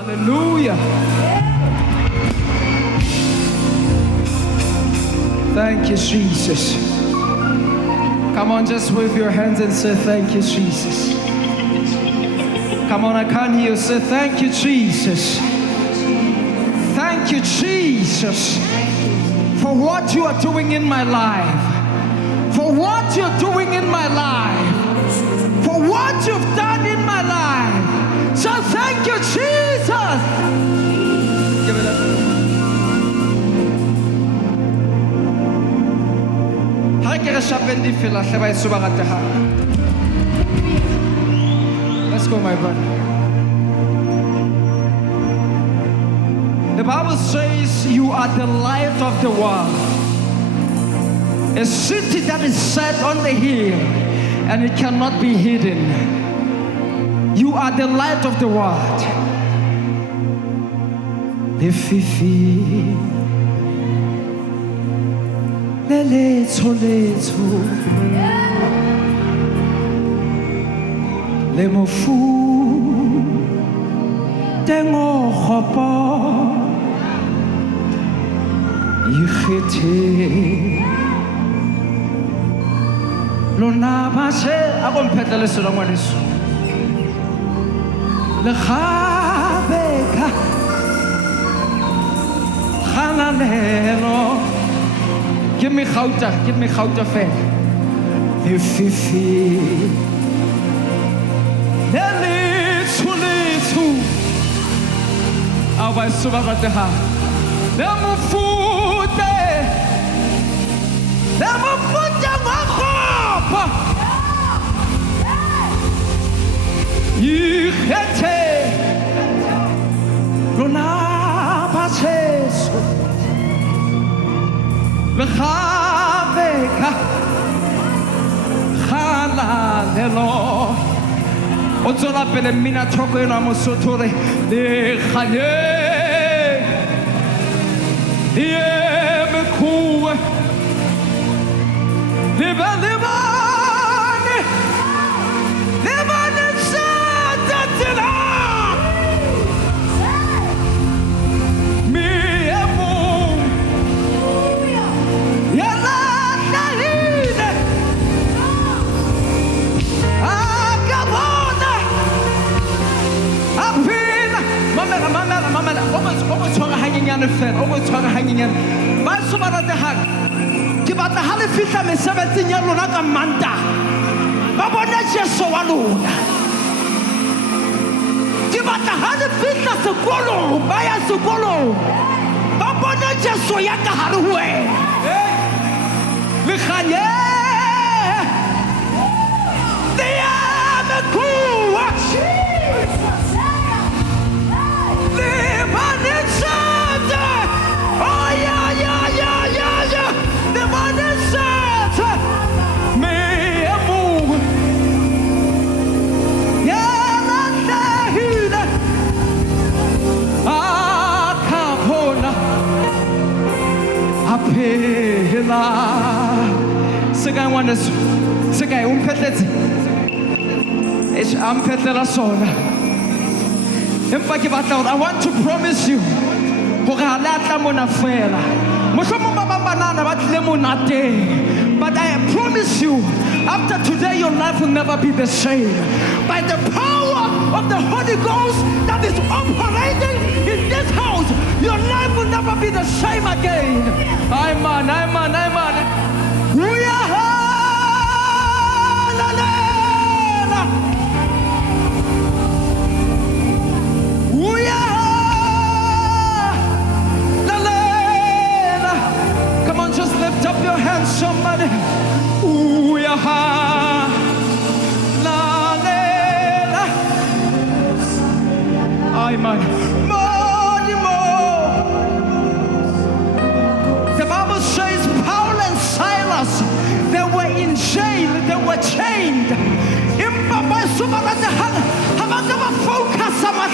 Hallelujah. Thank you, Jesus. Come on, just wave your hands and say, thank you, Jesus. Come on, I can't hear you. Say, thank you, Jesus. Thank you, Jesus, for what you are doing in my life. For what you're doing in my life. For what you've done in my life. So thank you, Jesus. Give it up. Let's go, my brother. The Bible says you are the light of the world. A city that is set on the hill and it cannot be hidden. You are the light of the world. Le fifi, le letso, le mofu, tengo hopo, yikhete. Lona bashe akomphetele sona ngwaneso. Le khabeka khanalelo. Give me khauta fela. Le fifi. Le litsu. Awa subagateha. Le mufute. Le mufute ngakho. Yikhete lona baseso lekhabeka khalalelo o tsola pele mina thoko ena mosotho re le khanye ye mekhuwe leba hanging in. Ba subara de hang. Ke batla ha le fihla mesebetsing ya lona ka manta. Ba bona Jesu wa lona. Ke batla ha le fihla sekolong, ba ya sekolong. Ba bona Jesu ya ka hare ho wena. Le khanye. Le ya mekhuwa. Le banetsa. Oh yeah. The man is set. Me a move. Yeah, that's the Capona. Apela. Second one is Second Umpetet. It's Ampetela Sona. I want to promise you. But I promise you, after today, your life will never be the same. By the power of the Holy Ghost that is operating in this house, your life will never be the same again. Amen. We are lift up your hands, somebody. Ooh, yeah. La, la. Amen. More. The Bible says Paul and Silas, they were in jail, they were chained. Focus on my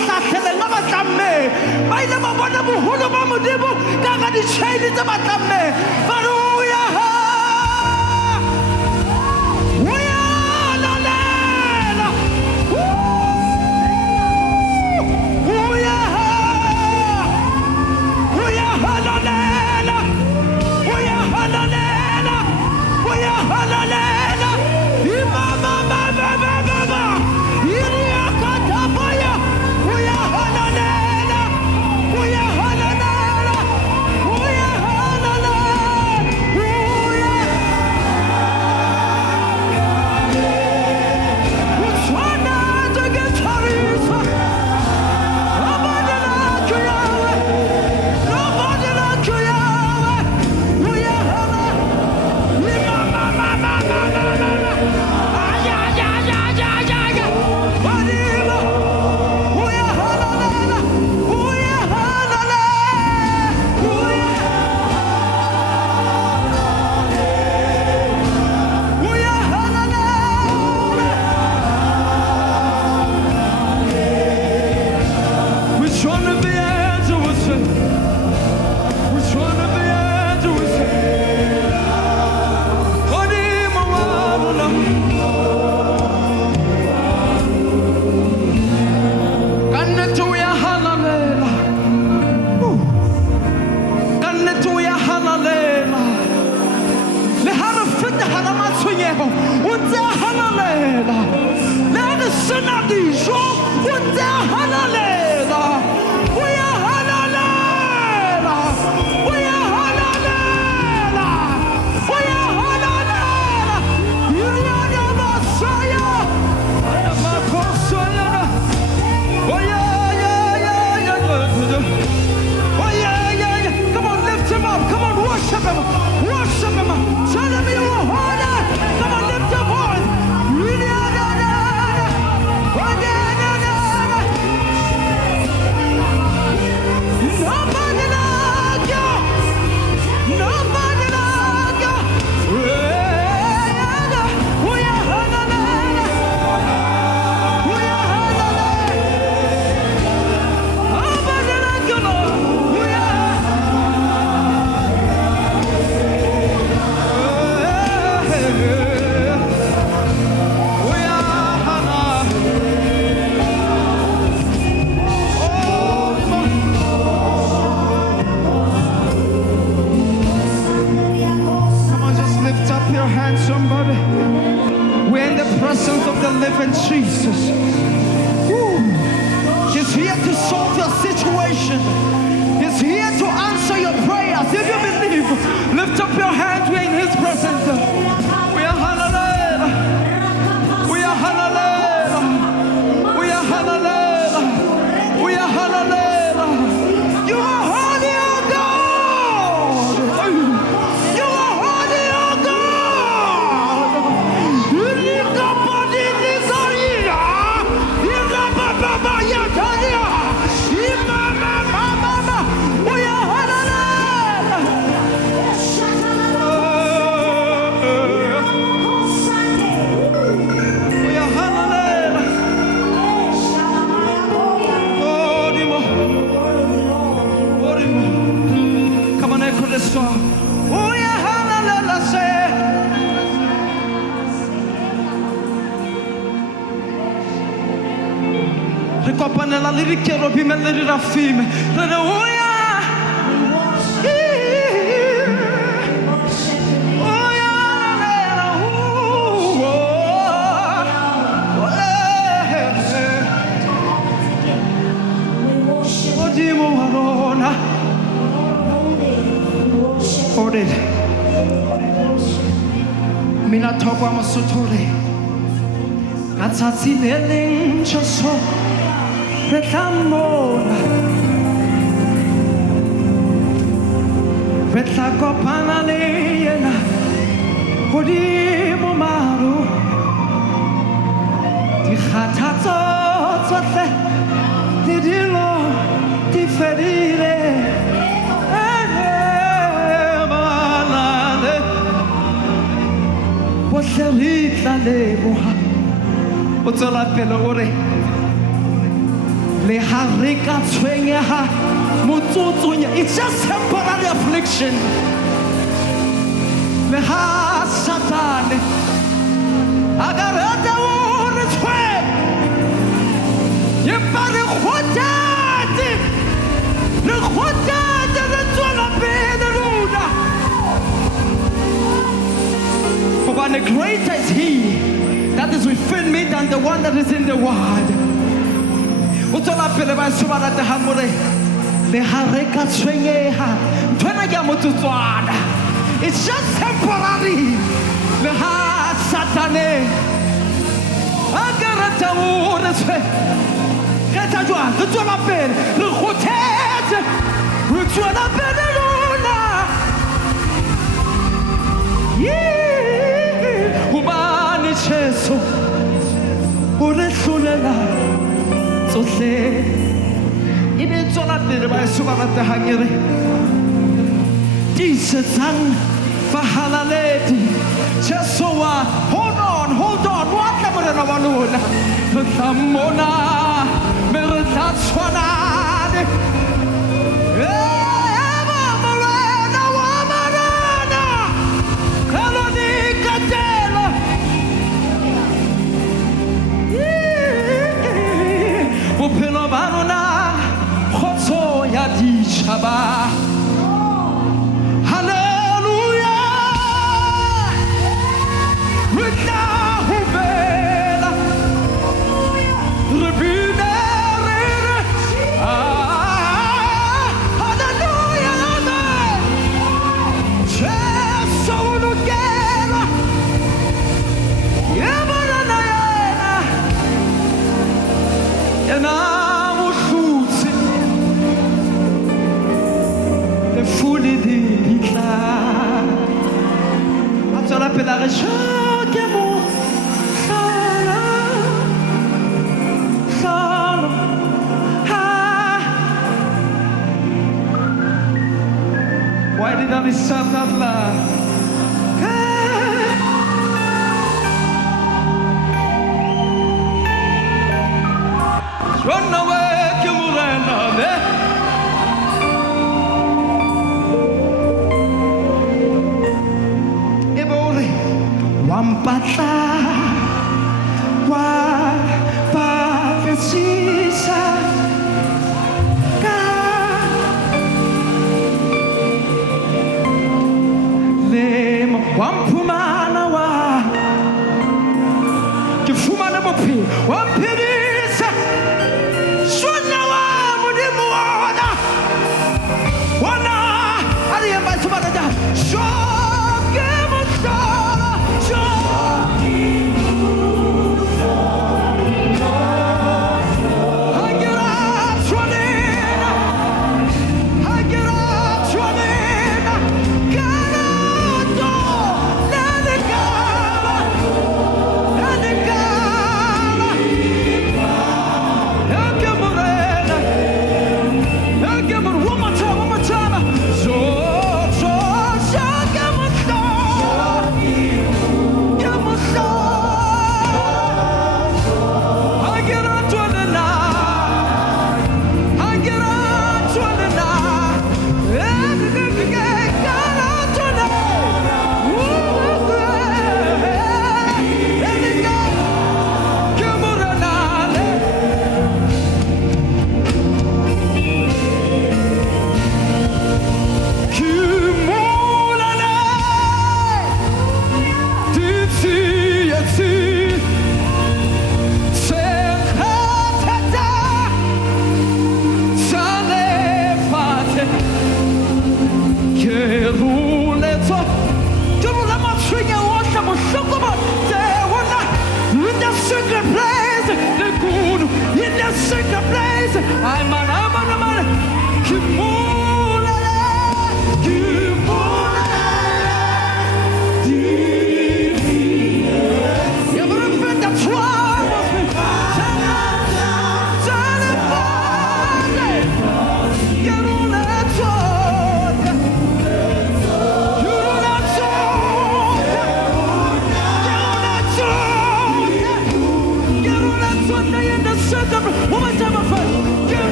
Jesus. Woo. He's here to solve your situation. He's here to answer your prayers. If you believe, lift up your hands. We're in His presence. We are hallelujah. We are hallelujah. We are hallelujah. We are hallelujah. You are holy, O God. You are holy, O God. Come on, echo this song. Oh yeah, hallelujah, say. Re kopanela le dikerubim le dirafim. Re re oh yeah. Oh yeah, oh dimo arona. Ordered. Mina tokwa masotore. Katsatsi leleng chaso. Retlamona. Retlakopana leyena. Hodimo maru. Di khatatso tsotle. Di dilo di ferire. What's all up in the way? It's just temporary affliction. Satan. I got the word. You better what that? Look what that is all up in the road. For the greater is He that is within me than the one that is in the world. It's just temporary. Jesus and Fahalaleti. Just so hold on. What never in our Lord? The Tamona, Merataswana. Why did I serve that love? Run away, Kimurena. Ebole, Wampatla, Wapatesisa.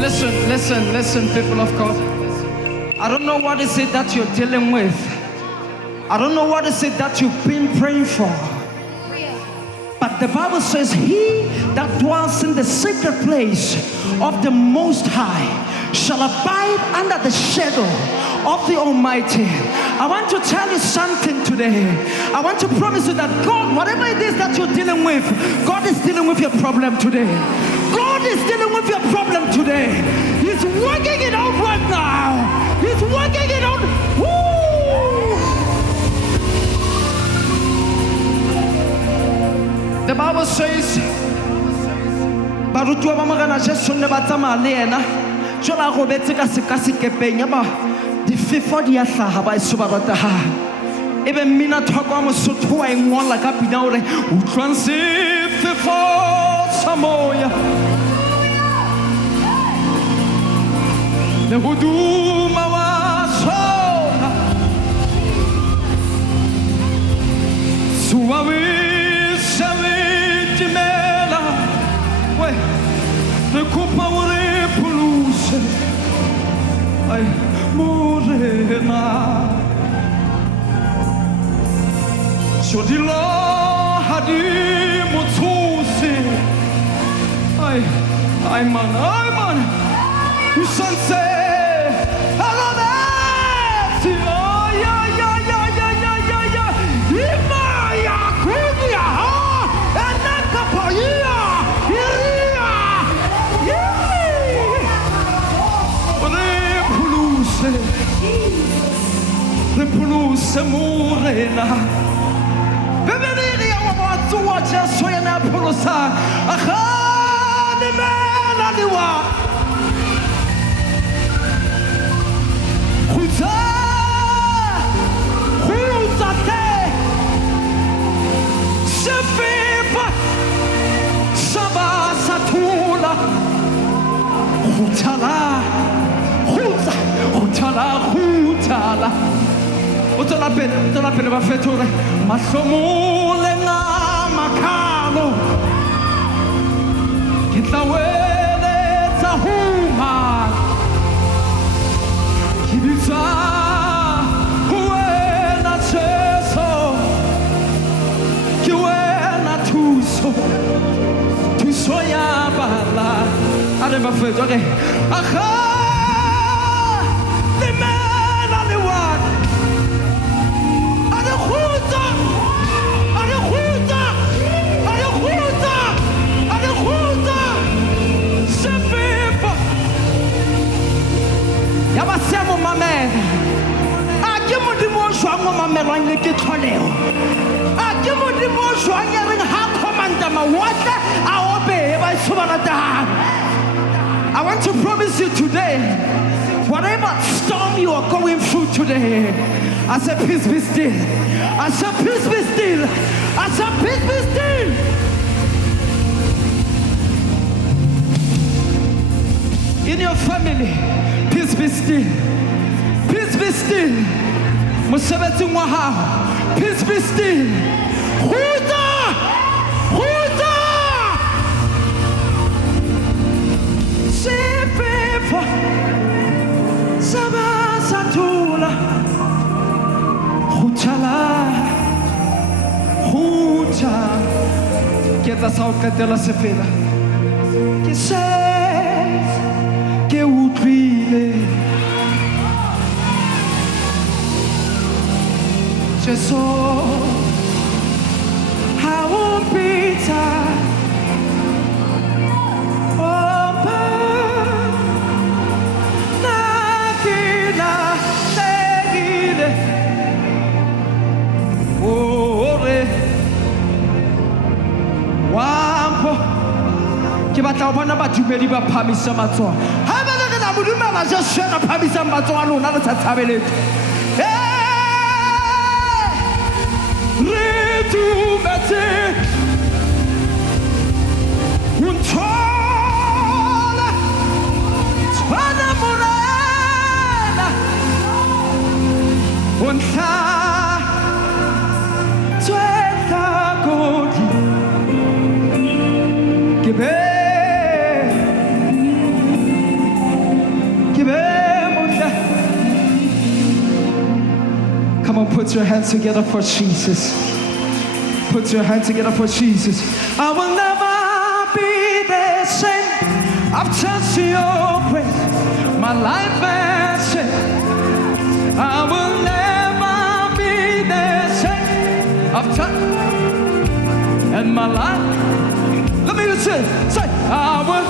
Listen, people of God. I don't know what is it that you're dealing with. I don't know what is it that you've been praying for. But the Bible says, he that dwells in the secret place of the Most High shall abide under the shadow of the Almighty. I want to tell you something today. I want to promise you that God, whatever it is that you're dealing with, God is dealing with your problem today. God is dealing with your problem today. He's working it out right now. He's working it out. Woo! The Bible says, barutwa ba magana Jesu ne ba tsamaya le yena jola go betse ka sekasekepeng ba di fefo di a hlaga ba iso ba rata ha ebe mina thoko wa Mosotho wa engwala ka pina ore utlwang se fefo sa moya le ho duma wa sona suawe le coupa ore puluse ai morena so di lo hadi motsusi ai man you sanse alabesi ya ima ya kunya ha enaka paia le puluse morena bebeliri wa batho wa Jesu yena pulusa akhane mena liwa khuza te sefipa saba satula khutala utala pele ba fetore mahlomole nga makalo ke tlawele tsa huma ke bitsa wena Jesu ke wena thuso ya bala ale ba fetore akha Yabasemo mamela ake modimo jwang mamelwang le ke tlholeo ake modimo jwang ya reng ha commanda mawatle a obe ba isobalatang. I want to promise you today, whatever storm you are going through today, I say peace be still. I say peace be still. I say peace be still. In your family, peace be still. Peace be still. Musabeti mwaha. Peace be still. Huta! Huta! Sefefa. Sabasatula. Hutala. Huta. Kieta saukatela sefela. Kise. Que oublié je sors à un pita oh nakina negile ore wampo ke batla ho bona badumedi ba phamisa matsoho ha ba le na modumela je shena phamisa matsoho a lona le tshabeletse retumetse untola tswana morena untla tswela kodi ke be put your hands together for Jesus. Put your hands together for Jesus. I will never be the same. I've touched your grace. My life has changed. I will never be the same. I've touched and my life. Let me just say, I will.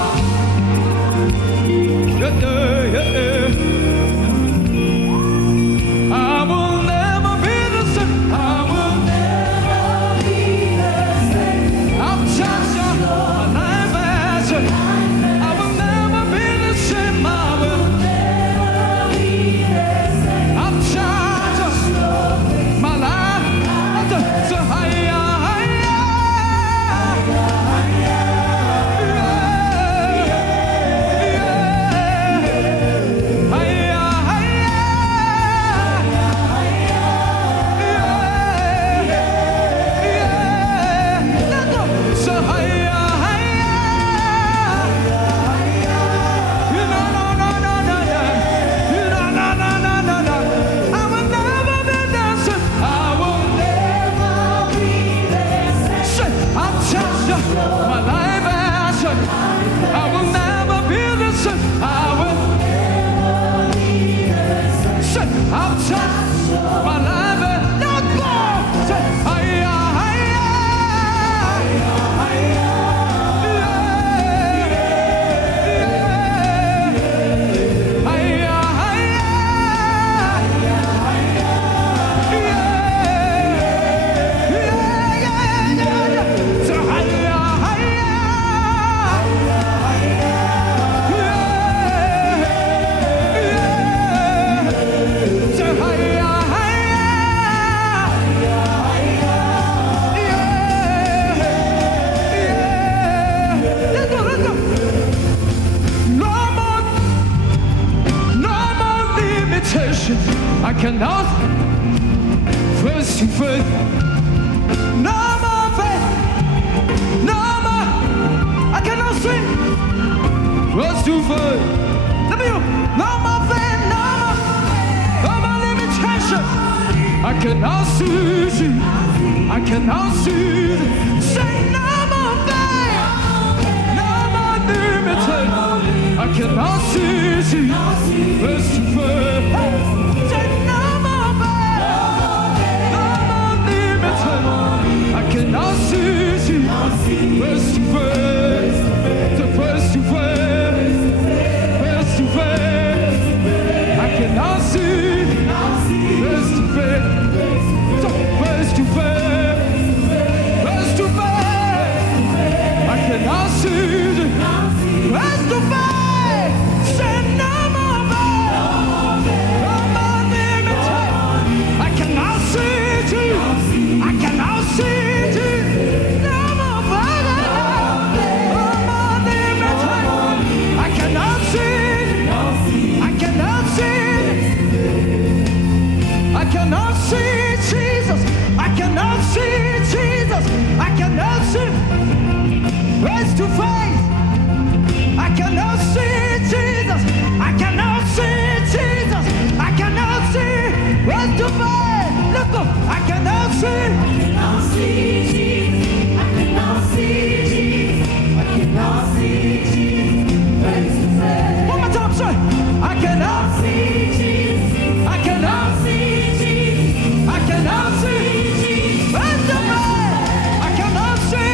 I will never be the same. I will never be the same. I've touched your life has changed. I will never be the same. I will never be the same. I've touched my life. So higher. I cannot face to face. No more faith. No more. I cannot swim. Face to face. Let me go. No more faith. No more. No more limitation. I cannot see. I cannot see. Say no more faith. No more limitation. I cannot see. Face to face. I cannot see you face to face, face to face, face to face. I cannot see face to face, face to face, face to face. I cannot see you face to face. Say no more, no more limitation. I cannot see you. I cannot see you. No more fire. No more limitation. I cannot see. I cannot see. I cannot see Jesus. I cannot see Jesus. I cannot see face to face. I cannot see Jesus. I cannot see Jesus. I cannot see face to face. Look up. I cannot see. I cannot see Jesus. I cannot see Jesus. I cannot see Jesus. Face to face. One more time, say. I cannot see Jesus. I cannot see Jesus. I cannot see Jesus. Face to face. I cannot see.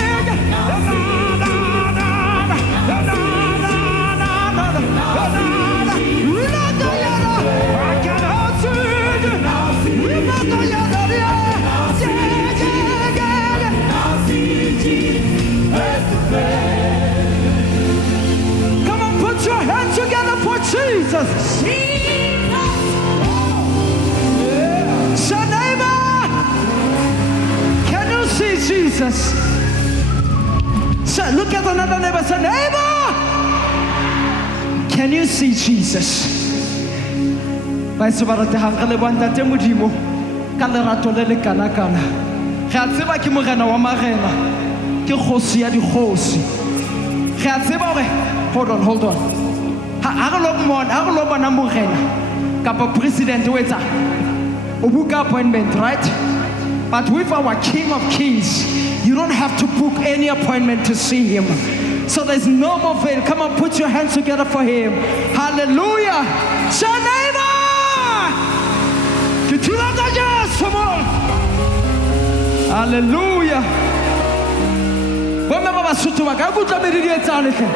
Come on, put your hands together for Jesus. Say, neighbor, can you see Jesus? Say, look at another neighbor. Say, neighbor, can you see Jesus? Ba se ba rate hang le banta te modimo ka lerato le le kana kana. Re a tseba ke morena wa marena, ke kgosi ya dikgosi. Re a tseba hore hold on. Ha re lo bona morena kapa president o etsa o book appointment, right? But with our King of Kings, you don't have to book any appointment to see him. So there's no more veil. Come on, put your hands together for him. Hallelujah. Say neighbor. Come on. Hallelujah. Bomma baba sutu ba ka kutla meriri e tsane hle.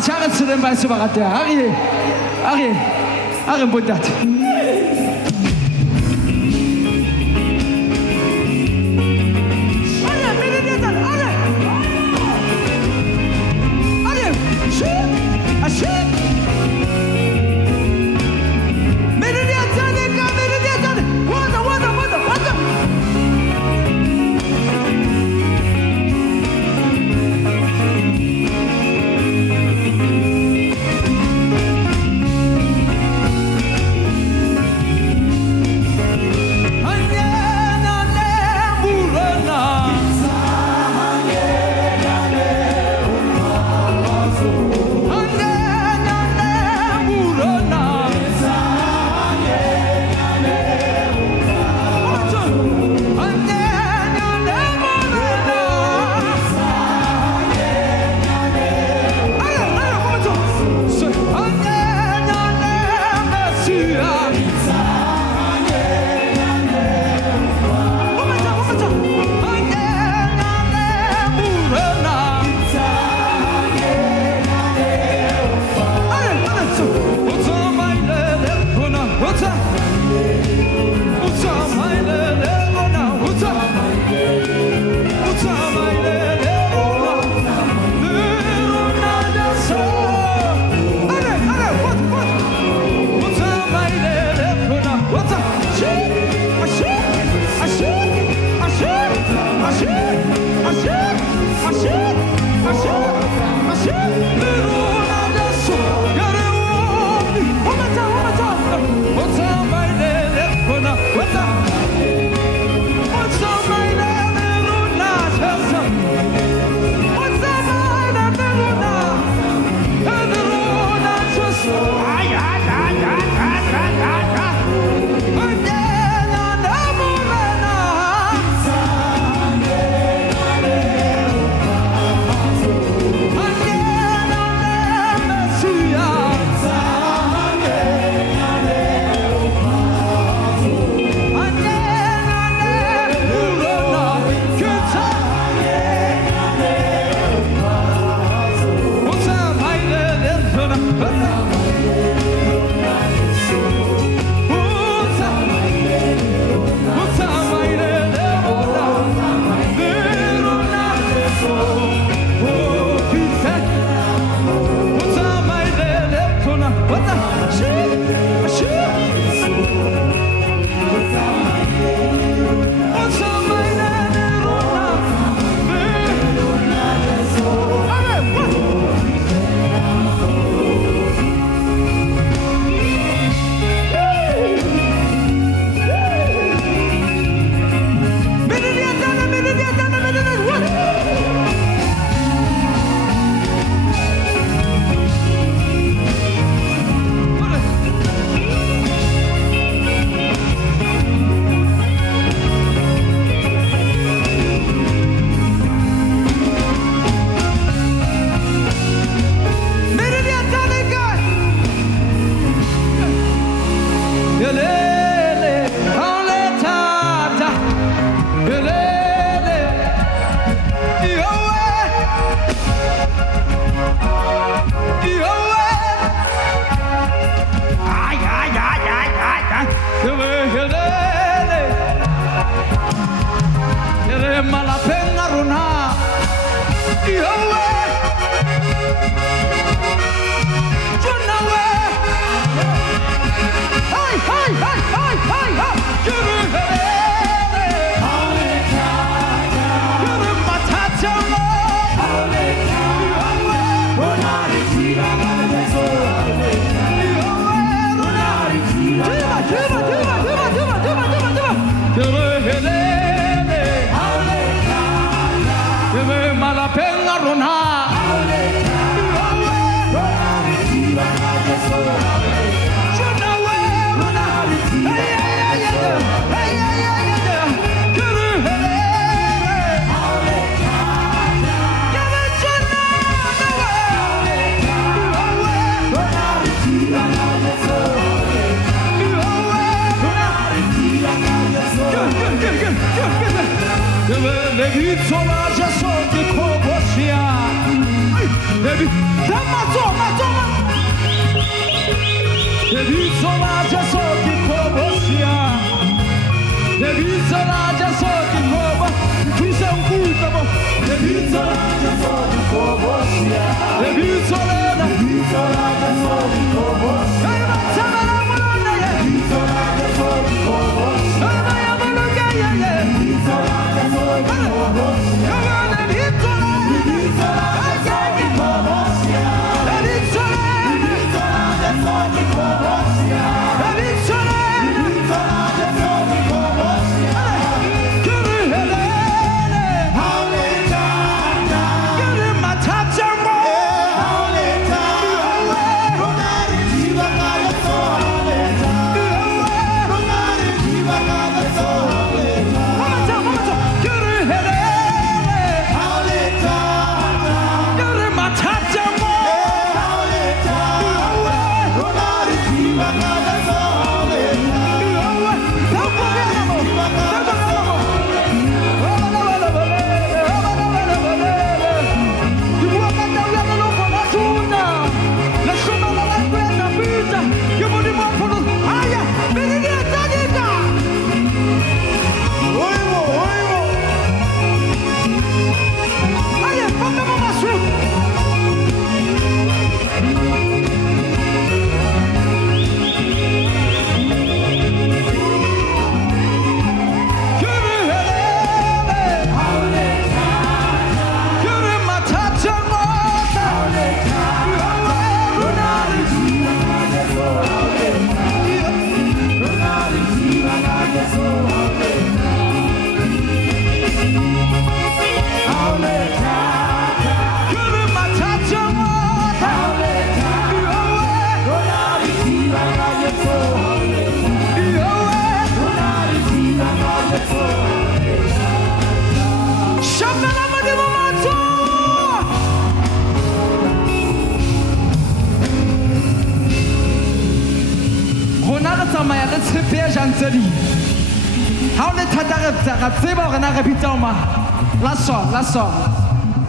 Tshaka tshileng ba se ba gata. Are mbotate.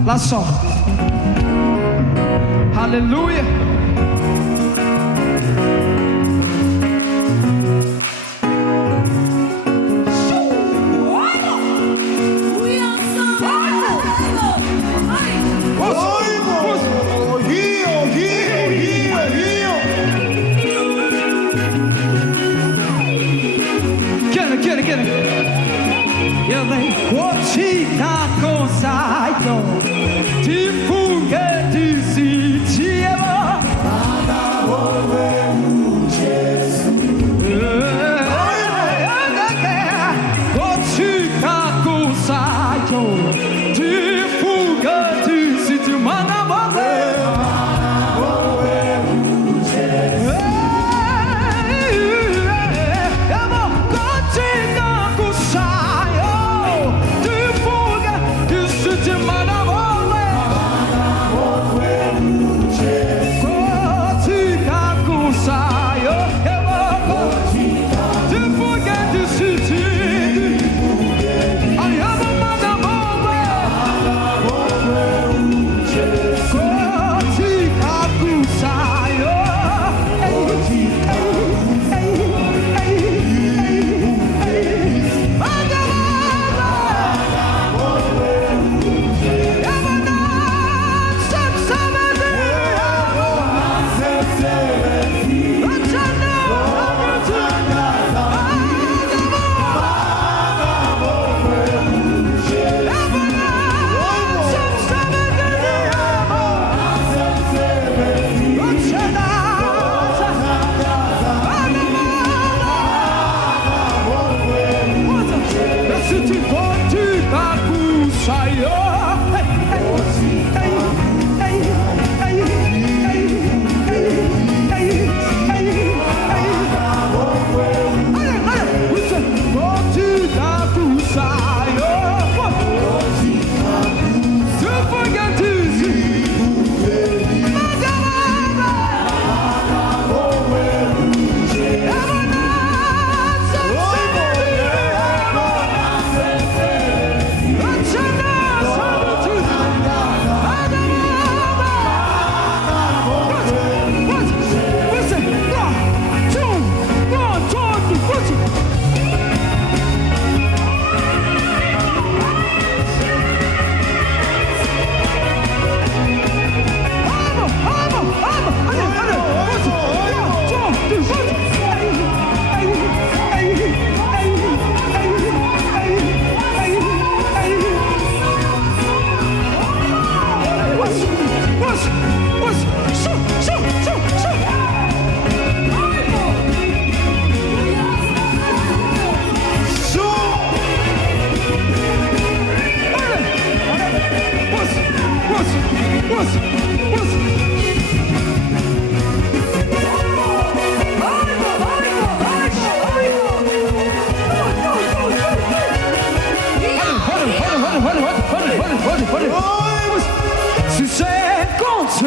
Last song. Hallelujah. Get it. Yeah, they watch it go side. Ti fugge ti si tieva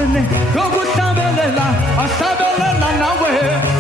Yokutambelela, asabelela nawe.